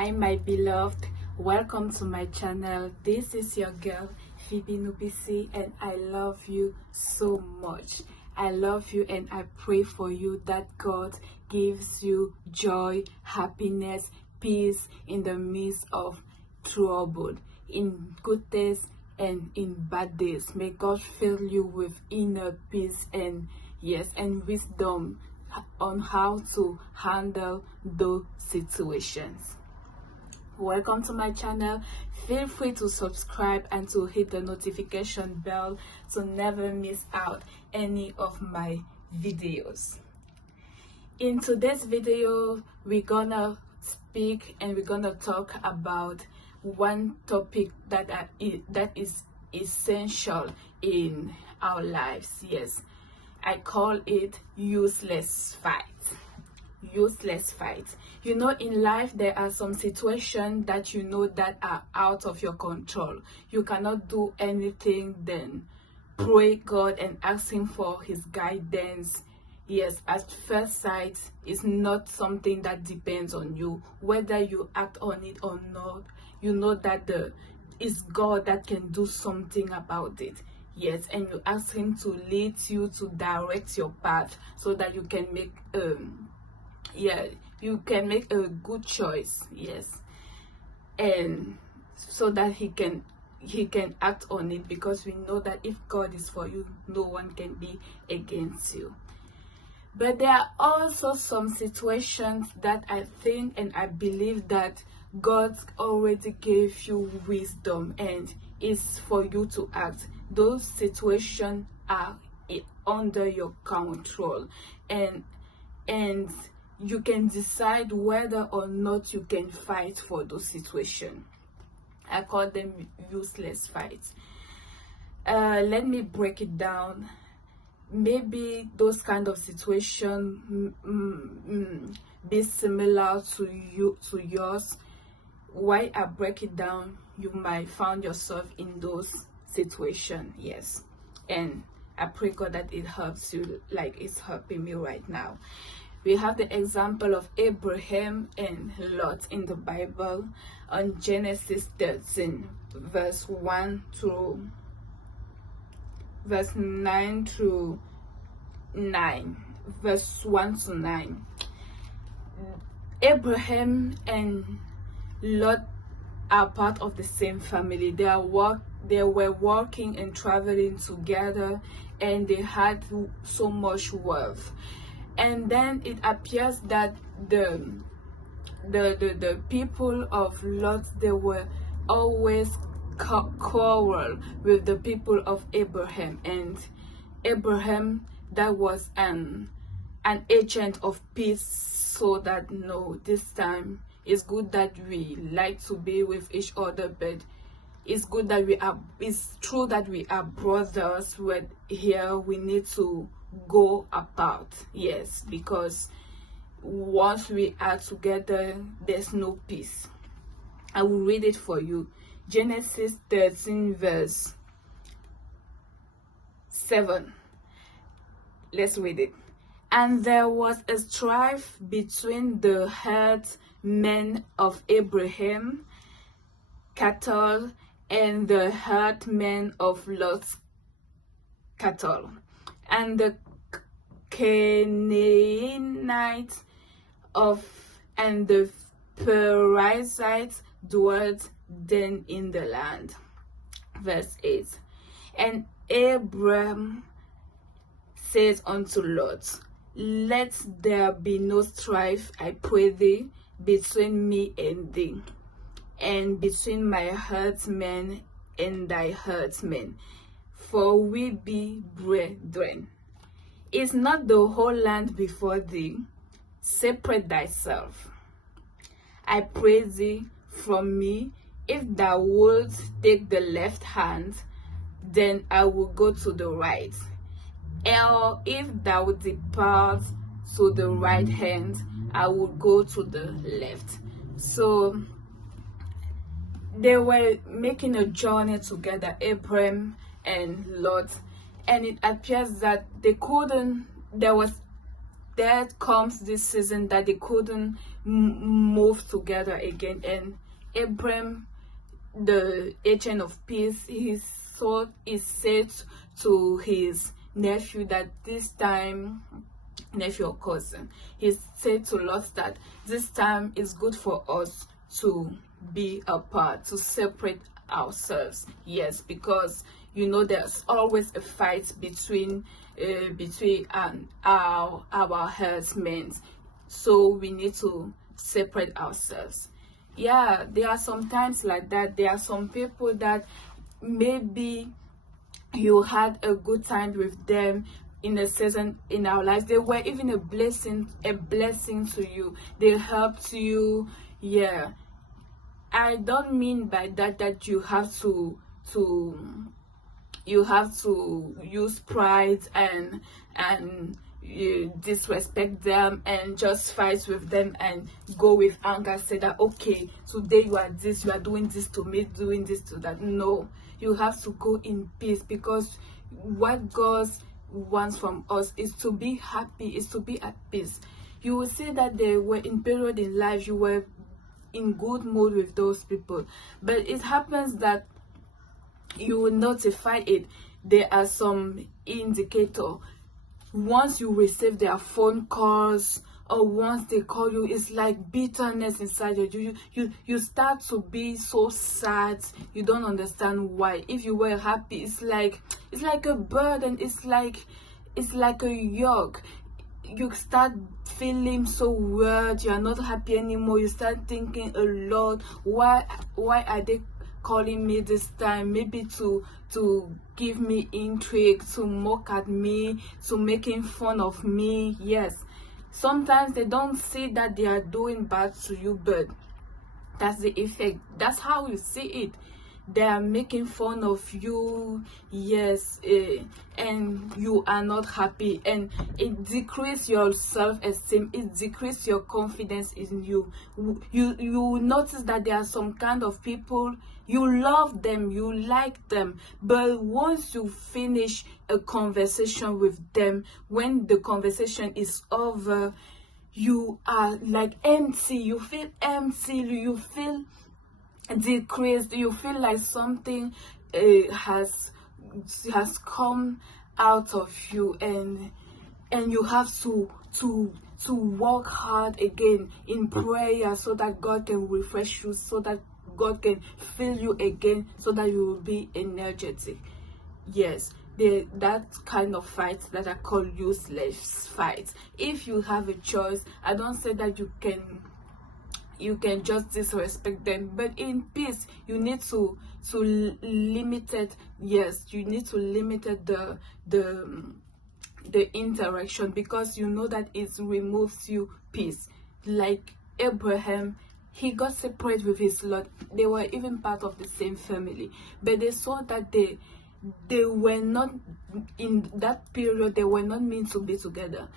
Hi my beloved, welcome to my channel. This is your girl Phoebe, and I love you so much. I love you and I pray for you that God gives you joy, happiness, peace in the midst of trouble, in good days and in bad days. May God fill you with inner peace and wisdom on how to handle those situations. Welcome to my channel. Feel free to subscribe and to hit the notification bell to never miss out any of my videos. In today's video, we're gonna speak and we're gonna talk about one topic that is essential in our lives. Yes, I call it useless fight. Useless fight. You know, in life there are some situations that you know that are out of your control. You cannot do anything. Then pray God and ask him for his guidance. Yes, at first sight, it's not something that depends on you. Whether you act on it or not, you know that it's God that can do something about it. Yes, and you ask him to lead you, to direct your path so that you can make you can make a good choice. Yes, and so that he can act on it, because we know that if God is for you, no one can be against you. But there are also some situations that I think and I believe that God already gave you wisdom and it's for you to act. Those situations are under your control, and you can decide whether or not you can fight for those situations. I call them useless fights. Let me break it down. Maybe those kind of situations be similar to yours. While I break it down, you might find yourself in those situations. Yes, and I pray God that it helps you like it's helping me right now. We have the example of Abraham and Lot in the Bible on Genesis 13, verse 9 through 9, verse 1 to 9. Abraham and Lot are part of the same family. They were working and traveling together, and they had so much wealth. And then it appears that the people of Lot, they were always quarrel with the people of Abraham. And Abraham, that was an agent of peace, so that no, this time it's good that we like to be with each other, but it's good that it's true that we are brothers, but here we need to go apart. Yes, because once we are together, there's no peace. I will read it for you. Genesis 13, verse 7. Let's read it. And there was a strife between the herdsmen of Abraham cattle and the herdsmen of Lot's cattle. And the Canaanites and the Perizzites dwelt then in the land. Verse 8. And Abram says unto Lot, let there be no strife, I pray thee, between me and thee, and between my herdsmen and thy herdsmen, for we be brethren. Is not the whole land before thee? Separate thyself, I pray thee, from me. If thou wilt take the left hand, then I will go to the right. Or if thou depart to the right hand, I will go to the left. So they were making a journey together, Abraham and Lot, and it appears that there comes this season that they couldn't move together again. And Abram, the agent of peace, he said to his nephew that this time, nephew or cousin, he said to Lot that this time is good for us to be apart, to separate ourselves. Yes, because there's always a fight between our herdsmen, so we need to separate ourselves. Yeah, there are some times like that. There are some people that maybe you had a good time with them in a season in our lives. They were even a blessing to you. They helped you. Yeah, I don't mean by that you have to use pride and you disrespect them and just fight with them and go with anger, say that okay, today you are doing this to me, doing this to that. No, you have to go in peace, because what God wants from us is to be happy, is to be at peace. You will see that there were in period in life you were in good mood with those people, but it happens that you will notify it. There are some indicator. Once you receive their phone calls or once they call you, it's like bitterness inside you. You start to be so sad. You don't understand why. If you were happy, it's like a burden. It's like a yoke. You start feeling so weird. You are not happy anymore. You start thinking a lot. Why are they calling me this time? Maybe to give me intrigue, to mock at me, to making fun of me. Yes, sometimes they don't see that they are doing bad to you, but that's the effect. That's how you see it. They are making fun of you. Yes, and you are not happy, and it decreases your self-esteem, it decreases your confidence in you. You notice that there are some kind of people, you love them, you like them, but once you finish a conversation with them, when the conversation is over, you are like empty. You feel empty. You feel decreased. You feel like something has come out of you, and you have to work hard again in prayer, so that God can refresh you, so that God can fill you again, so that you will be energetic. Yes, that kind of fight that I call useless fights. If you have a choice, I don't say that you can just disrespect them, but in peace you need to limit it. Yes, you need to limit the interaction, because you know that it removes you peace. Like Abraham, he got separated with his Lot. They were even part of the same family, but they saw that they were not, in that period they were not meant to be together.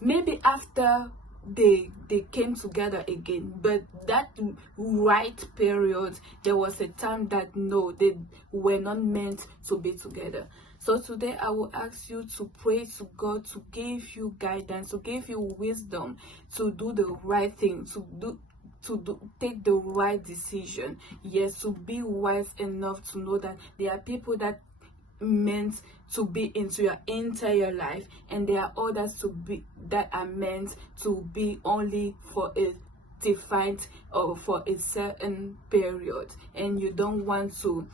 Maybe after they came together again, but that right period, there was a time that no, they were not meant to be together. So today I will ask you to pray to God to give you guidance, to give you wisdom to do the right thing, take the right decision. Yes, to be wise enough to know that there are people that meant to be into your entire life, and there are others that are meant to be only for a defined or for a certain period, and you don't want to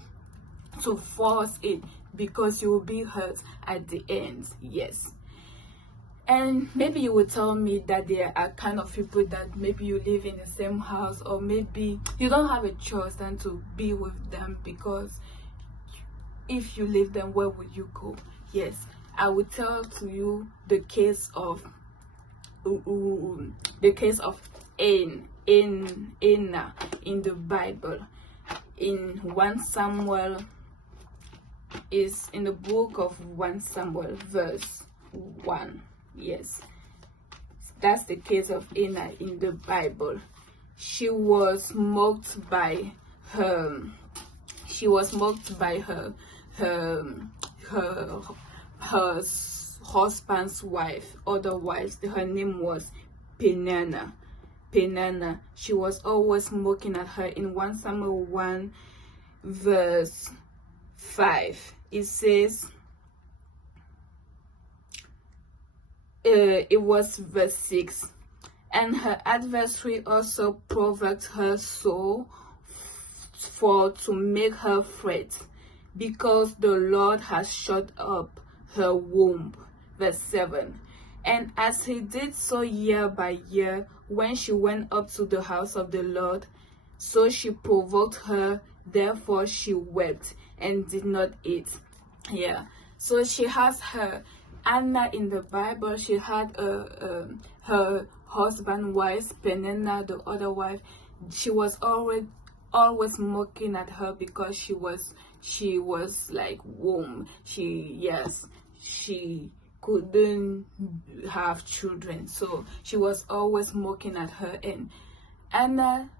force it, because you will be hurt at the end. Yes. And maybe you will tell me that there are kind of people that maybe you live in the same house, or maybe you don't have a choice than to be with them, because if you leave them, where would you go? Yes, I will tell to you the case of Anna in the Bible. In 1 Samuel, is in the book of 1 Samuel verse 1. Yes, that's the case of Anna in the Bible. She was mocked by her husband's wife. Otherwise, her name was Peninnah. Peninnah. She was always mocking at her. In 1 Samuel 1 verse 5, it says, it was verse 6, and her adversary also provoked her so for to make her fret, because the Lord has shut up her womb. Verse 7, and as he did so year by year, when she went up to the house of the Lord, so she provoked her, therefore she wept and did not eat. Yeah, so she has her Anna in the Bible. She had her husband wife Peninnah, the other wife. She was always mocking at her because she was like womb. She couldn't have children, so she was always mocking at her. And Anna,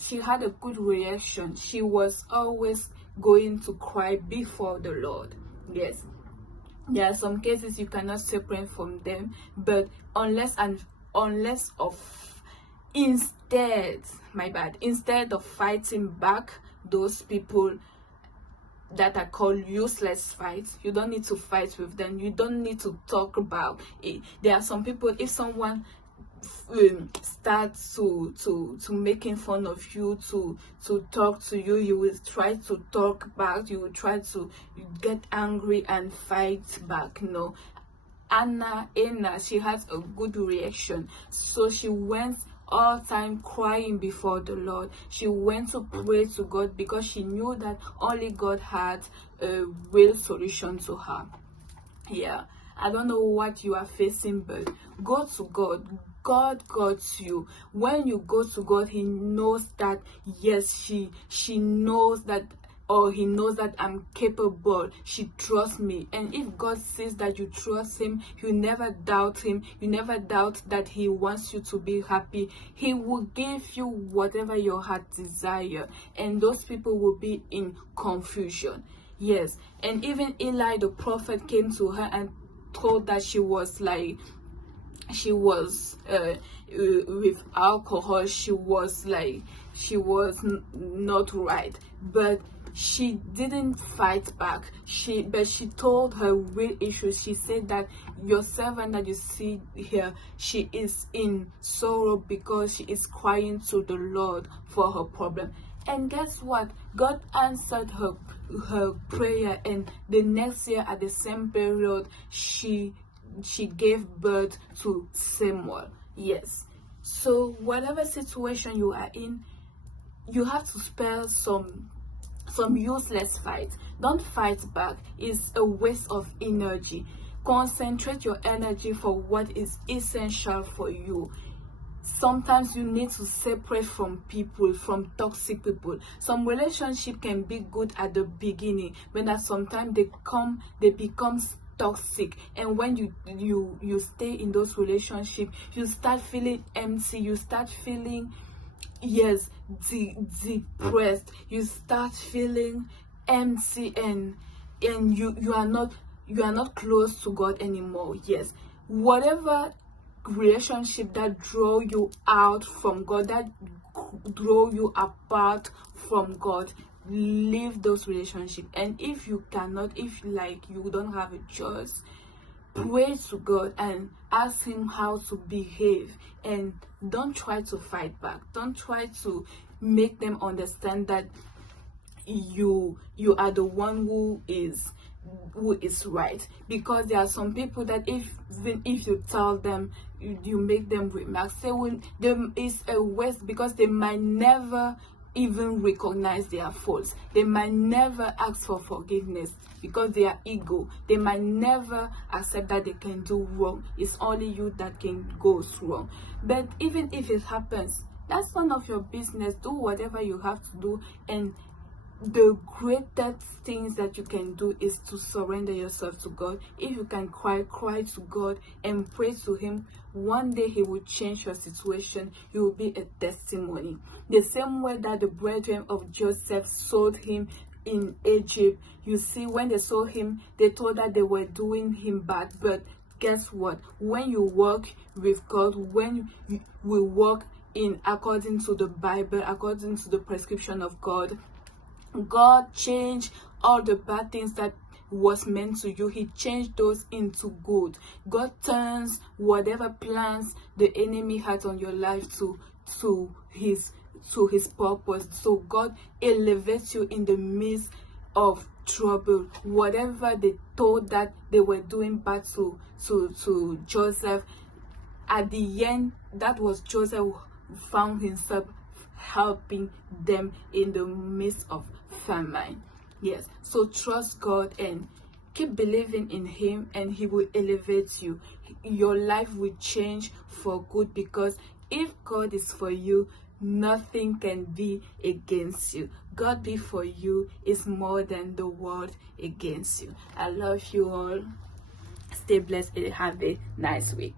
she had a good reaction. She was always going to cry before the Lord. Yes, there are some cases you cannot separate from them, but instead of fighting back those people that are called useless fights, you don't need to fight with them. You don't need to talk about it. There are some people, if someone starts to making fun of you, to talk to you, you will try to talk back. You will try to get angry and fight back. No, Anna, she has a good reaction, so she went all time crying before the Lord. She went to pray to God because she knew that only God had a real solution to her. Yeah, I don't know what you are facing, but go to God. God got you. When you go to God, he knows that, yes, she knows that, or he knows that I'm capable. She trusts me. And if God says that you trust him, you never doubt him. You never doubt that he wants you to be happy. He will give you whatever your heart desire. And those people will be in confusion. Yes. And even Eli the prophet came to her and told that she was with alcohol. She was not right, but she didn't fight back. But she told her real issue. She said that your servant that you see here, she is in sorrow because she is crying to the Lord for her problem. And guess what? God answered her prayer, and the next year at the same period, she gave birth to Samuel. Yes. So whatever situation you are in, you have to spare some useless fight. Don't fight back. It's a waste of energy. Concentrate your energy for what is essential for you. Sometimes you need to separate from people, from toxic people. Some relationship can be good at the beginning, but at sometimes they become toxic, and when you stay in those relationships, you start feeling empty. You start feeling, yes, depressed. You start feeling empty, and you are not close to God anymore. Yes, whatever relationship that draw you out from God, that draw you apart from God, leave those relationships. And if you cannot, if you don't have a choice, pray to God and ask him how to behave, and don't try to fight back. Don't try to make them understand that you are the one who is right, because there are some people that even if you tell them, you make them remarks, it's a waste, because they might never even recognize their faults. They might never ask for forgiveness because they are ego. They might never accept that they can do wrong. It's only you that can go wrong. But even if it happens, that's none of your business. Do whatever you have to do, and the greatest things that you can do is to surrender yourself to God. If you can cry to God and pray to him, one day he will change your situation. You will be a testimony. The same way that the brethren of Joseph sold him in Egypt. You see, when they saw him, they thought that they were doing him bad, but guess what? When you walk with God, when we walk in according to the Bible, according to the prescription of God, God changed all the bad things that was meant to you. He changed those into good. God turns whatever plans the enemy had on your life to his purpose. So God elevates you in the midst of trouble. Whatever they thought that they were doing bad to Joseph, at the end, that was Joseph who found himself helping them in the midst of famine. Yes, so trust God and keep believing in him, and he will elevate you. Your life will change for good, because if God is for you, nothing can be against you. God be for you is more than the world against you. I love you all. Stay blessed and have a nice week.